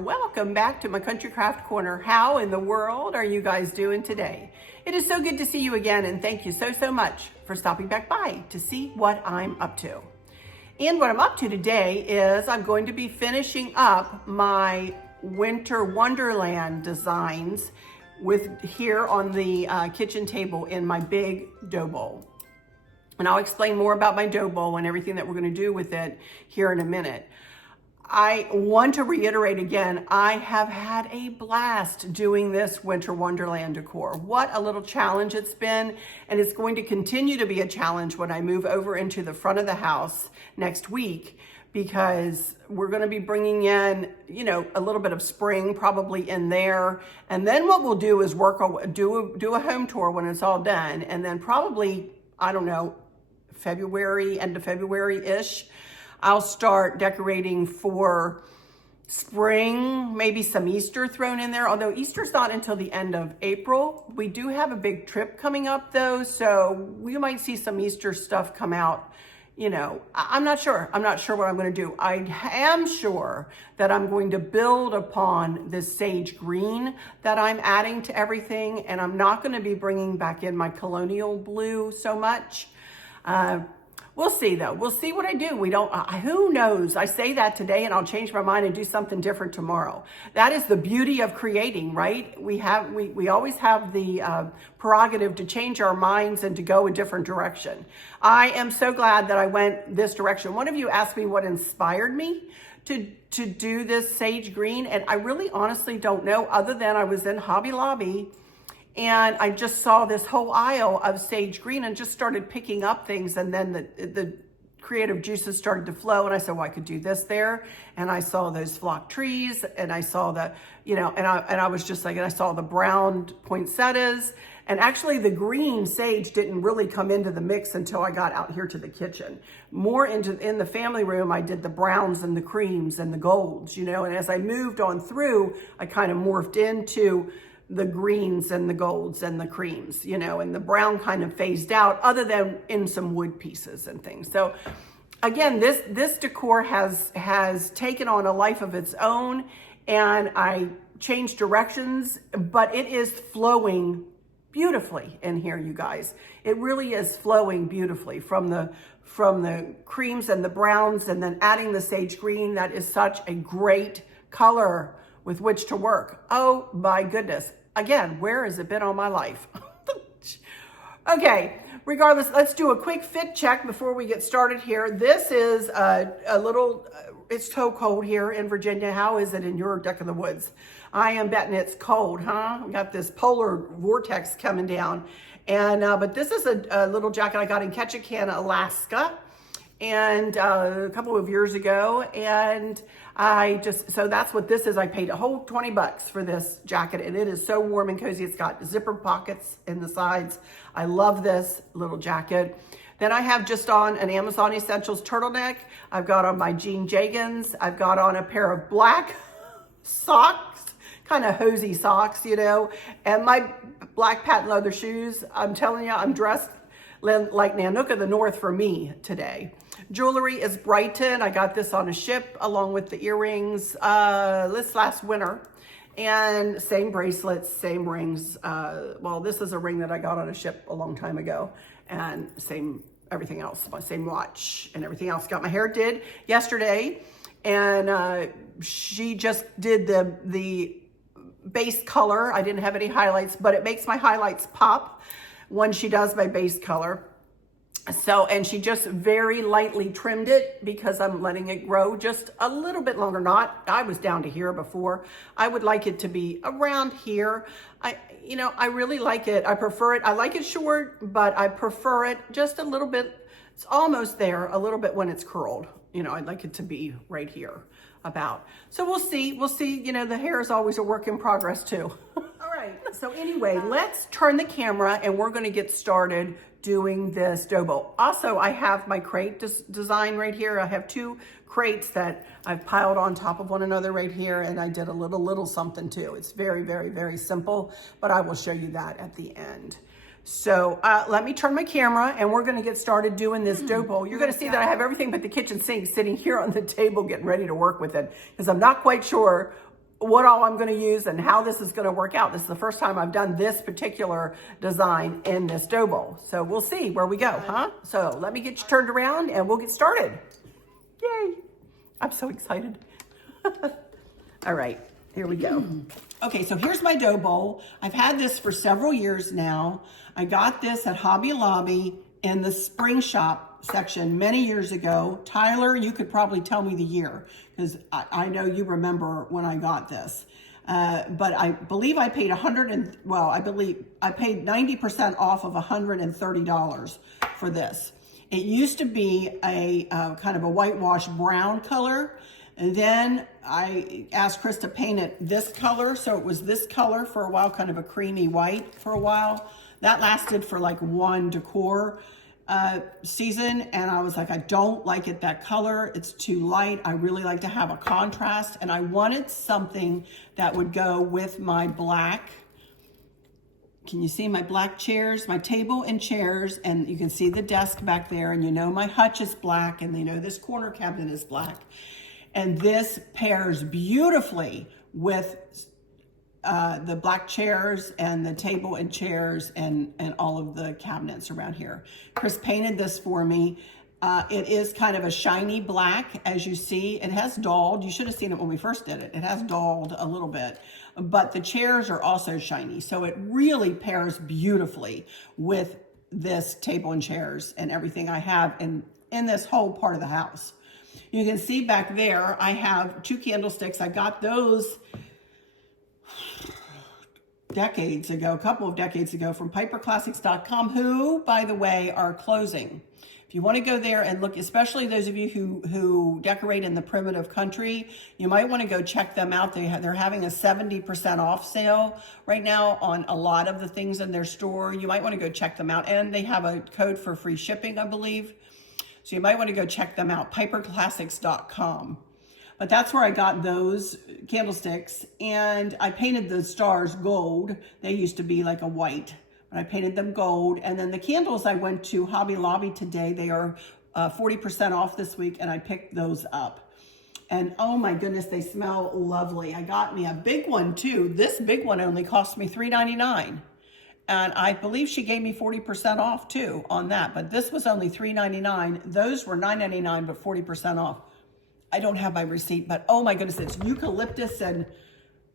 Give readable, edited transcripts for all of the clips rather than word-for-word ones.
Welcome back to my Country Craft Corner. How in the world are you guys doing today? It is so good to see you again, and thank you so much for stopping back by to see what I'm up to. And what I'm up to today is I'm going to be finishing up my Winter Wonderland designs with here on the kitchen table in my big dough bowl. And I'll explain more about my dough bowl and everything that we're going to do with it here in a minute. I want to reiterate again, I have had a blast doing this Winter Wonderland decor. What a little challenge it's been, and it's going to continue to be a challenge when I move over into the front of the house next week, because we're going to be bringing in, you know, a little bit of spring probably in there. And then what we'll do is do a home tour when it's all done. And then probably, I don't know, February, end of February-ish, I'll start decorating for spring, maybe some Easter thrown in there, although Easter's not until the end of April. We do have a big trip coming up though, so we might see some Easter stuff come out. You know, I'm not sure. I'm not sure what I'm going to do. I am sure that I'm going to build upon this sage green that I'm adding to everything, and I'm not going to be bringing back in my colonial blue so much. We'll see though. We'll see what I do. Who knows? I say that today and I'll change my mind and do something different tomorrow. That is the beauty of creating, right? We always have the prerogative to change our minds and to go a different direction. I am so glad that I went this direction. One of you asked me what inspired me to do this sage green, and I really honestly don't know, other than I was in Hobby Lobby and I just saw this whole aisle of sage green and just started picking up things. And then the creative juices started to flow. And I said, well, I could do this there. And I saw those flock trees, and I saw the, you know, and I was just like, and I saw the brown poinsettias. And actually the green sage didn't really come into the mix until I got out here to the kitchen. More in the family room, I did the browns and the creams and the golds, you know, and as I moved on through, I kind of morphed into the greens and the golds and the creams, you know, and the brown kind of phased out, other than in some wood pieces and things. So again, this decor has taken on a life of its own, and I changed directions, but it is flowing beautifully in here, you guys. It really is flowing beautifully from the creams and the browns, and then adding the sage green. That is such a great color with which to work. Oh my goodness. Again, where has it been all my life? Okay, regardless, let's do a quick fit check before we get started here. This is it's so cold here in Virginia. How is it in your neck of the woods? I am betting it's cold, huh? We got this polar vortex coming down. And but this is a little jacket I got in Ketchikan, Alaska, and a couple of years ago. And so that's what this is. I paid a whole $20 for this jacket, and it is so warm and cozy. It's got zipper pockets in the sides. I love this little jacket. Then I have just on an Amazon Essentials turtleneck. I've got on my jean jeggings. I've got on a pair of black socks, kind of hosey socks, you know, and my black patent leather shoes. I'm telling you, I'm dressed like Nanook of the North for me today. Jewelry is Brighton. I got this on a ship along with the earrings this last winter. And same bracelets, same rings. Well, this is a ring that I got on a ship a long time ago. And same everything else, my same watch and everything else. Got my hair did yesterday. And she just did the base color. I didn't have any highlights, but it makes my highlights pop when she does my base color. So, and she just very lightly trimmed it because I'm letting it grow just a little bit longer. I was down to here before. I would like it to be around here. I really like it. I prefer it. I like it short, but I prefer it just a little bit. It's almost there a little bit when it's curled. You know, I'd like it to be right here about. So we'll see. You know, the hair is always a work in progress too. All right. So anyway, let's turn the camera and we're going to get started doing this dough bowl. Also, I have my crate design right here. I have 2 crates that I've piled on top of one another right here, and I did a little something too. It's very, very, very simple, but I will show you that at the end. So let me turn my camera and we're gonna get started doing this dough bowl. You're gonna see that I have everything but the kitchen sink sitting here on the table getting ready to work with it, because I'm not quite sure what all I'm gonna use and how this is gonna work out. This is the first time I've done this particular design in this dough bowl. So we'll see where we go, huh? So let me get you turned around and we'll get started. Yay, I'm so excited. All right, here we go. Okay, so here's my dough bowl. I've had this for several years now. I got this at Hobby Lobby in the spring shop section many years ago. Tyler, you could probably tell me the year, because I know you remember when I got this. But I believe I paid I paid 90% off of $130 for this. It used to be a kind of a whitewash brown color. And then I asked Chris to paint it this color. So it was this color for a while, kind of a creamy white for a while. That lasted for like one decor season. And I was like, I don't like it that color. It's too light. I really like to have a contrast. And I wanted something that would go with my black. Can you see my black chairs, my table and chairs? And you can see the desk back there. And you know my hutch is black. And you know this corner cabinet is black. And this pairs beautifully with the black chairs and the table and chairs and all of the cabinets around here. Chris painted this for me. It is kind of a shiny black, as you see. It has dulled. You should have seen it when we first did it. It has dulled a little bit, but the chairs are also shiny. So it really pairs beautifully with this table and chairs and everything I have in this whole part of the house. You can see back there, I have 2 candlesticks. I got those decades ago, a couple of decades ago from piperclassics.com, who, by the way, are closing. If you want to go there and look, especially those of you who decorate in the primitive country, you might want to go check them out. They're having a 70% off sale right now on a lot of the things in their store. You might want to go check them out. And they have a code for free shipping, I believe. So you might want to go check them out, piperclassics.com. But that's where I got those candlesticks. And I painted the stars gold. They used to be like a white, but I painted them gold. And then the candles, I went to Hobby Lobby today. They are 40% off this week, and I picked those up. And oh my goodness, they smell lovely. I got me a big one too. This big one only cost me $3.99. And I believe she gave me 40% off too on that, but this was only $3.99. Those were $9.99, but 40% off. I don't have my receipt, but oh my goodness, it's eucalyptus and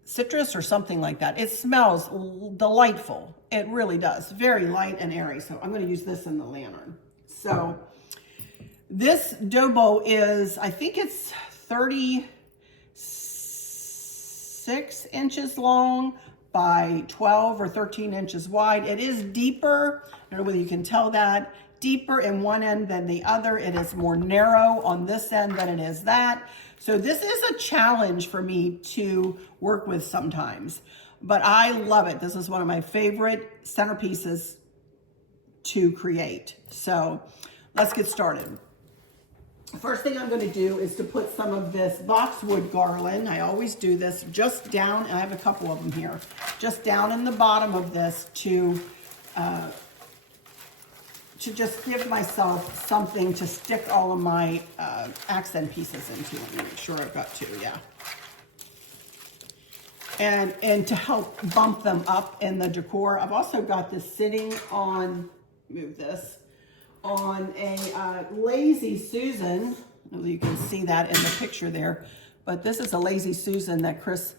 citrus or something like that. It smells delightful. It really does. Very light and airy. So I'm going to use this in the lantern. So this dough bowl is, I think it's 36 inches long by 12 or 13 inches wide. It is deeper. I don't know whether you can tell that. Deeper in one end than the other. It is more narrow on this end than it is that. So this is a challenge for me to work with sometimes, but I love it. This is one of my favorite centerpieces to create. So let's get started. First thing I'm going to do is to put some of this boxwood garland. I always do this just down, and I have a couple of them here, just down in the bottom of this to just give myself something to stick all of my accent pieces into. Let me make sure I've got 2, yeah. And to help bump them up in the decor. I've also got this sitting on, move this, on a Lazy Susan. I don't know if you can see that in the picture there, but this is a Lazy Susan that Chris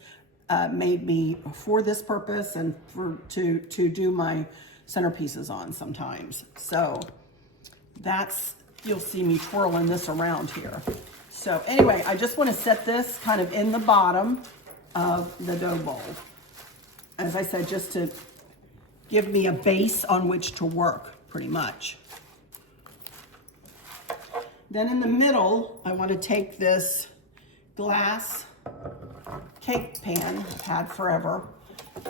made me for this purpose and to do my centerpieces on sometimes. So that's, you'll see me twirling this around here. So anyway, I just want to set this kind of in the bottom of the dough bowl. As I said, just to give me a base on which to work, pretty much. Then in the middle, I want to take this glass cake pan I've had forever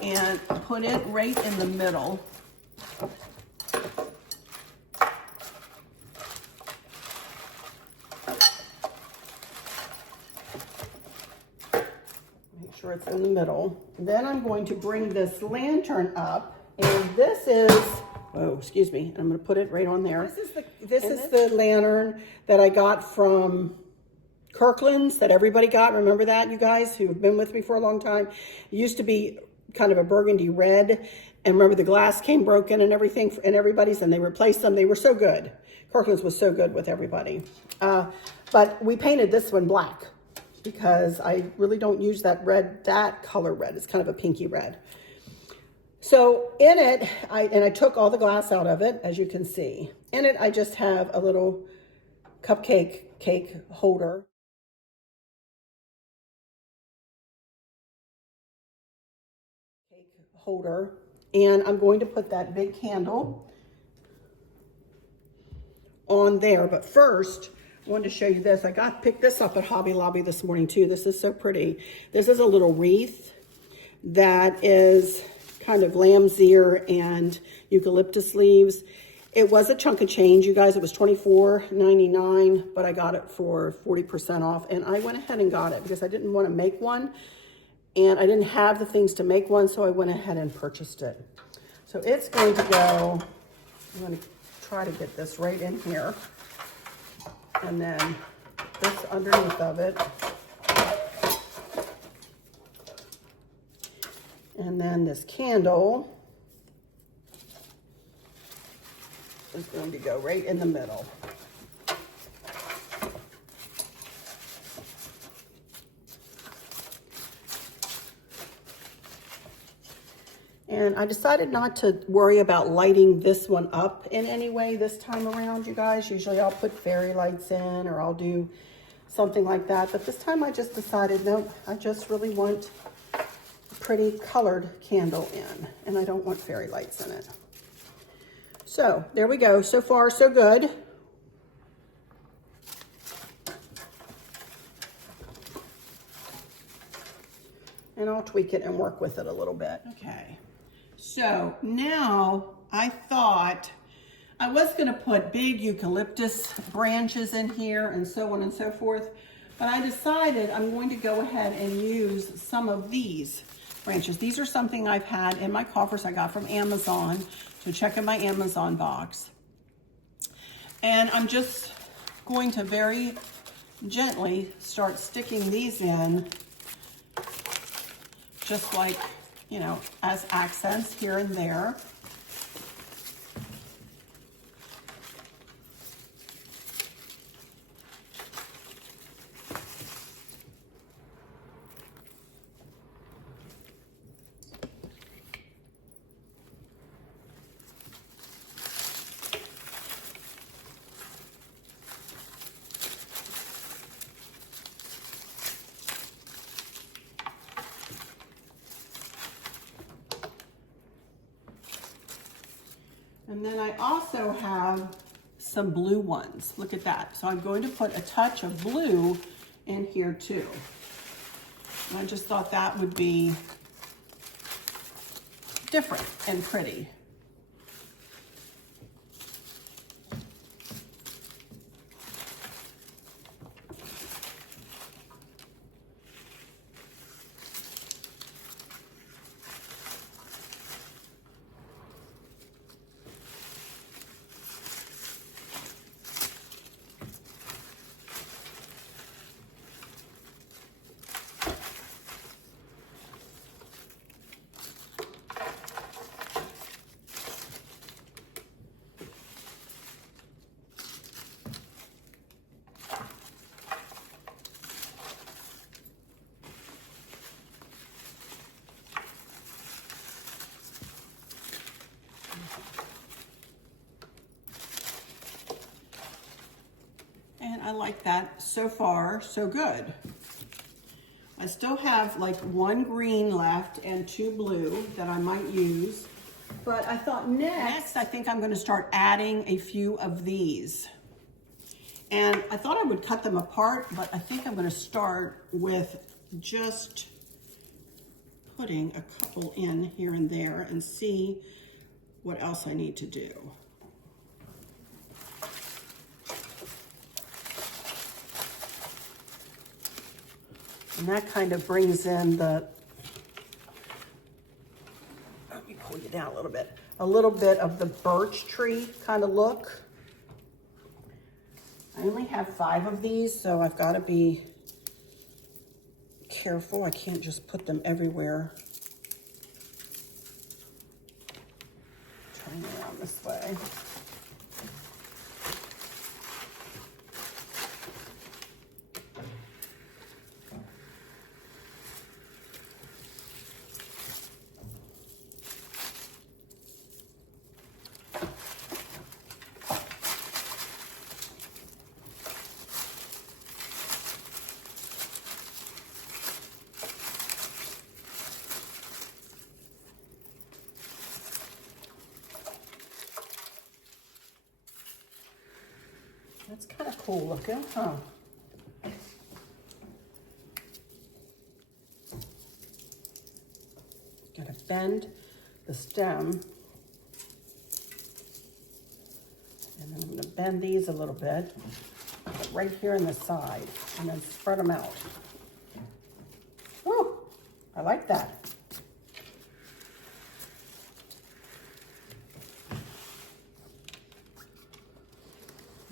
and put it right in the middle. That's in the middle. Then I'm going to bring this lantern up, and this is, oh, excuse me, I'm going to put it right on there. This is the lantern that I got from Kirkland's that everybody got. Remember that, you guys who have been with me for a long time? It used to be kind of a burgundy red, and remember the glass came broken and everything, and everybody's, and they replaced them. They were so good. Kirkland's was so good with everybody. But we painted this one black because I really don't use that red, that color red. It's kind of a pinky red. So in it, I took all the glass out of it, as you can see. In it, I just have a little cupcake cake holder. And I'm going to put that big candle on there. But first, I wanted to show you this. I picked this up at Hobby Lobby this morning too. This is so pretty. This is a little wreath that is kind of lamb's ear and eucalyptus leaves. It was a chunk of change, you guys. It was $24.99, but I got it for 40% off. And I went ahead and got it because I didn't want to make one. And I didn't have the things to make one, so I went ahead and purchased it. So it's going to go, I'm going to try to get this right in here. And then this underneath of it. And then this candle is going to go right in the middle. And I decided not to worry about lighting this one up in any way this time around, you guys. Usually I'll put fairy lights in or I'll do something like that. But this time I just decided, no, I just really want a pretty colored candle in. And I don't want fairy lights in it. So there we go. So far, so good. And I'll tweak it and work with it a little bit. Okay. So now I thought I was going to put big eucalyptus branches in here and so on and so forth, but I decided I'm going to go ahead and use some of these branches. These are something I've had in my coffers I got from Amazon, so check in my Amazon box. And I'm just going to very gently start sticking these in, just like, you know, as accents here and there. And then I also have some blue ones. Look at that. So I'm going to put a touch of blue in here too. And I just thought that would be different and pretty. And I like that. So far, so good. I still have like one green left and two blue that I might use. But I thought next I think I'm going to start adding a few of these. And I thought I would cut them apart, but I think I'm going to start with just putting a couple in here and there and see what else I need to do. And that kind of brings in the pull you down a little bit of the birch tree kind of look. I only have 5 of these, so I've got to be careful. I can't just put them everywhere. Turn around this way. That's kind of cool looking, huh? Gotta bend the stem. And then I'm gonna bend these a little bit, right here in the side, and then spread them out. Woo! I like that.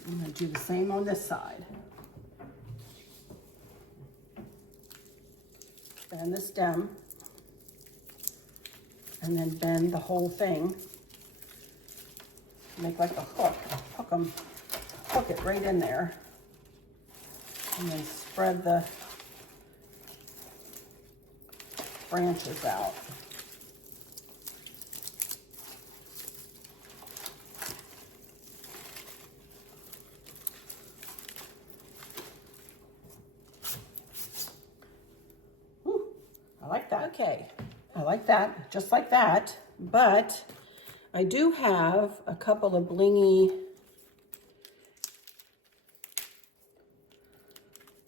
I'm going to do the same on this side. Bend the stem, and then bend the whole thing. Make like a hook. Hook it right in there, and then spread the branches out. Okay, I like that, just like that, but I do have a couple of blingy,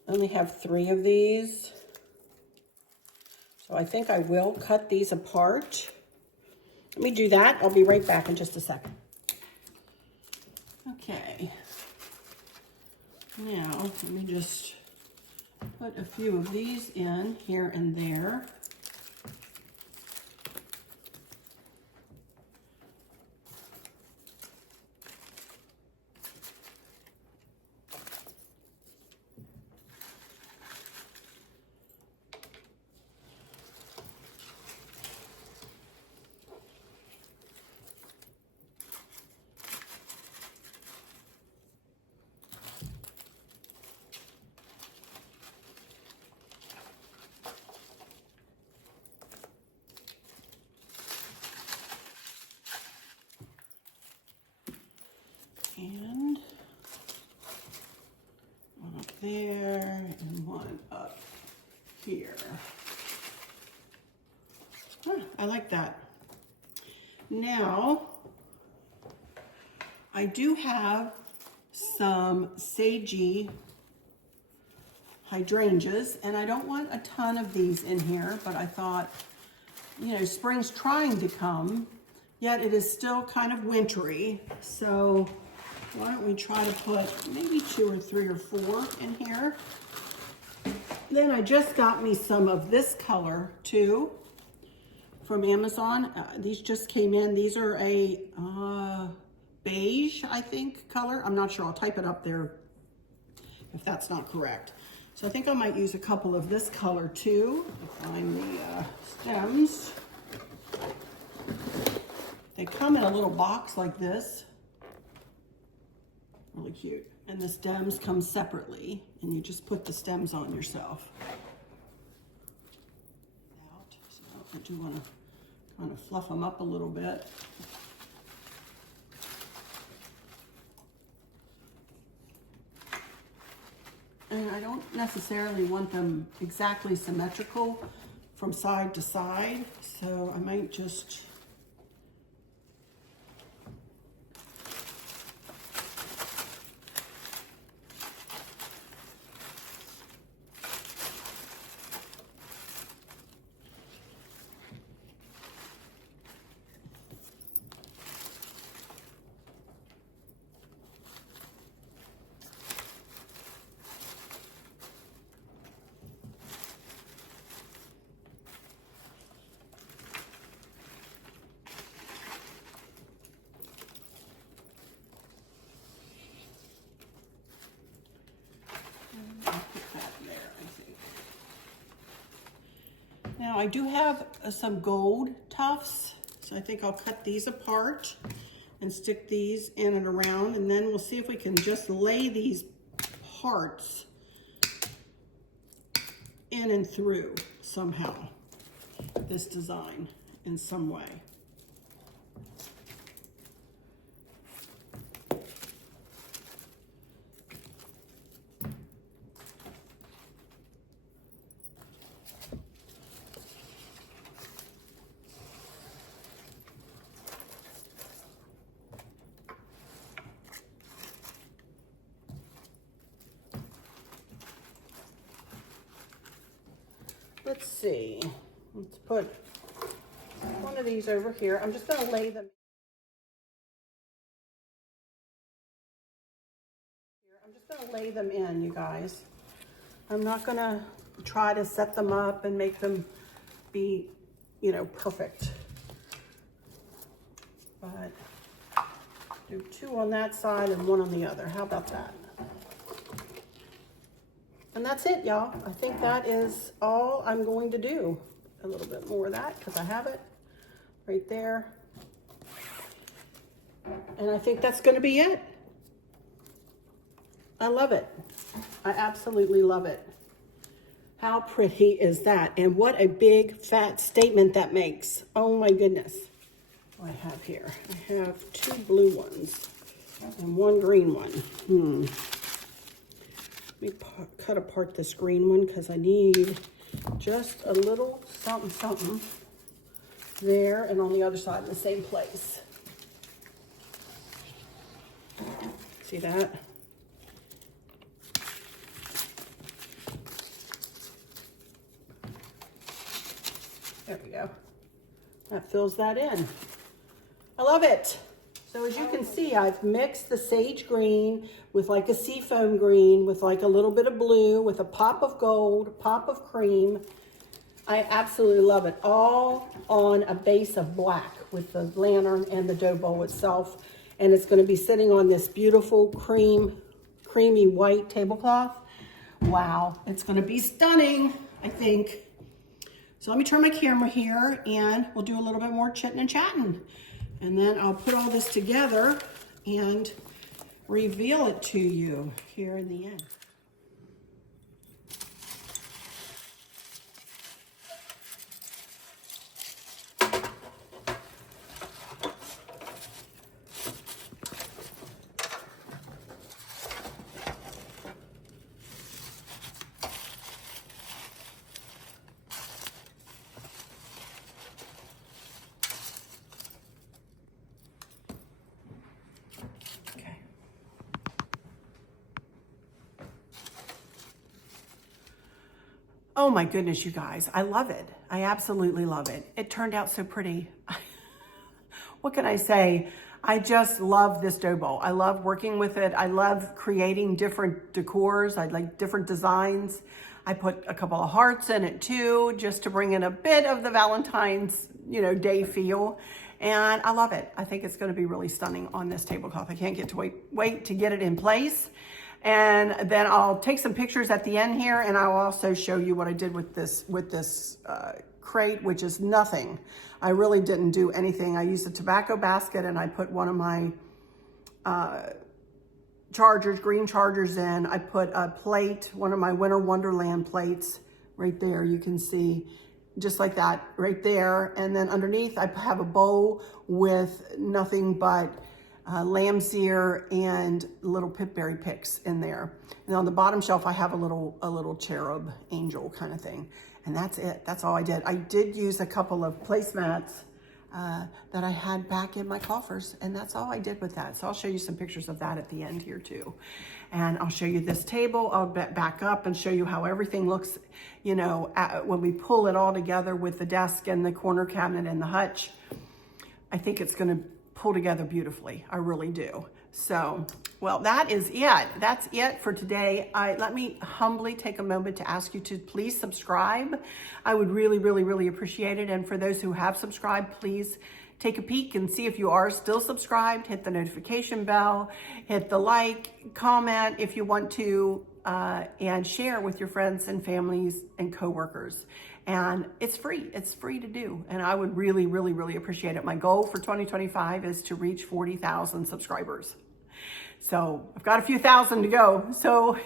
I only have 3 of these, so I think I will cut these apart. Let me do that, I'll be right back in just a second. Okay, now let me just put a few of these in here and there. And one up there and one up here. I like that. Now, I do have some sagey hydrangeas, and I don't want a ton of these in here, but I thought, you know, spring's trying to come, yet it is still kind of wintry, so why don't we try to put maybe 2 or 3 or 4 in here. Then I just got me some of this color too from Amazon. These just came in. These are a beige, I think, color. I'm not sure. I'll type it up there if that's not correct. So I think I might use a couple of this color too to find the stems. They come in a little box like this. Really cute. And the stems come separately, and you just put the stems on yourself. So I do want to kind of fluff them up a little bit. And I don't necessarily want them exactly symmetrical from side to side, so I might just Now I do have some gold tufts, so I think I'll cut these apart and stick these in and around, and then we'll see if we can just lay these parts in and through somehow this design in some way. Let's see, let's put one of these over here. I'm just gonna lay them here. I'm just gonna lay them in, you guys. I'm not gonna try to set them up and make them be, you know, perfect. But do 2 on that side and 1 on the other. How about that? And that's it, y'all. I think that is all I'm going to do. A little bit more of that because I have it right there. And I think that's going to be it. I love it. I absolutely love it. How pretty is that? And what a big fat statement that makes. Oh my goodness. What I have here. I have 2 blue ones and 1 green one. Let me cut apart this green one because I need just a little something, something there and on the other side in the same place. See that? There we go. That fills that in. I love it. So as you can see, I've mixed the sage green with like a seafoam green, with like a little bit of blue, with a pop of gold, a pop of cream. I absolutely love it. All on a base of black with the lantern and the dough bowl itself. And it's gonna be sitting on this beautiful creamy white tablecloth. Wow, it's gonna be stunning, I think. So let me turn my camera here and we'll do a little bit more chitting and chatting. And then I'll put all this together and reveal it to you here in the end. Oh my goodness, you guys, I love it. I absolutely love it. It turned out so pretty. What can I say? I just love this dough bowl. I love working with it. I love creating different decors. I like different designs. I put a couple of hearts in it too, just to bring in a bit of the Valentine's, you know, Day feel. And I love it. I think it's gonna be really stunning on this tablecloth. I can't get to wait to get it in place. And then I'll take some pictures at the end here, and I'll also show you what I did with this crate, which is nothing. I really didn't do anything. I used a tobacco basket, and I put one of my chargers, green chargers in. I put a plate, one of my Winter Wonderland plates right there. You can see just like that right there. And then underneath, I have a bowl with nothing but lamb's ear and little pipberry picks in there. And on the bottom shelf, I have a little cherub angel kind of thing. And that's it. That's all I did. I did use a couple of placemats that I had back in my coffers, and that's all I did with that. So I'll show you some pictures of that at the end here too. And I'll show you this table. I'll back up and show you how everything looks, you know, when we pull it all together with the desk and the corner cabinet and the hutch. I think it's gonna pull together beautifully. I really do. So, well, that is it. That's it for today. Let me humbly take a moment to ask you to please subscribe. I would really, really, really appreciate it. And for those who have subscribed, please take a peek and see if you are still subscribed. Hit the notification bell, hit the like, comment if you want to, and share with your friends and families and coworkers. And it's free. It's free to do. And I would really, really, really appreciate it. My goal for 2025 is to reach 40,000 subscribers. So I've got a few thousand to go. So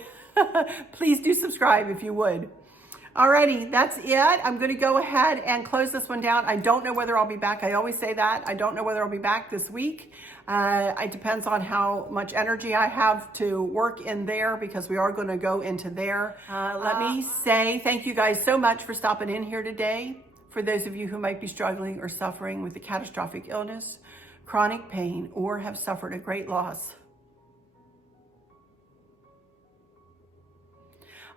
please do subscribe if you would. Alrighty, that's it. I'm going to go ahead and close this one down. I don't know whether I'll be back. I always say that. I don't know whether I'll be back this week. It depends on how much energy I have to work in there, because we are going to go into there. Let me say thank you guys so much for stopping in here today. For those of you who might be struggling or suffering with a catastrophic illness, chronic pain, or have suffered a great loss,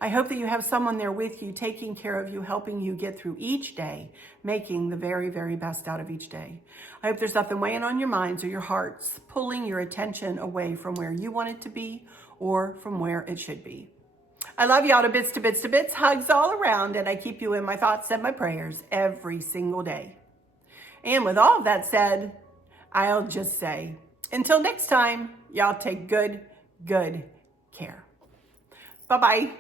I hope that you have someone there with you, taking care of you, helping you get through each day, making the very, very best out of each day. I hope there's nothing weighing on your minds or your hearts, pulling your attention away from where you want it to be or from where it should be. I love y'all to bits, to bits, to bits. Hugs all around, and I keep you in my thoughts and my prayers every single day. And with all of that said, I'll just say, until next time, y'all take good care. Bye-bye.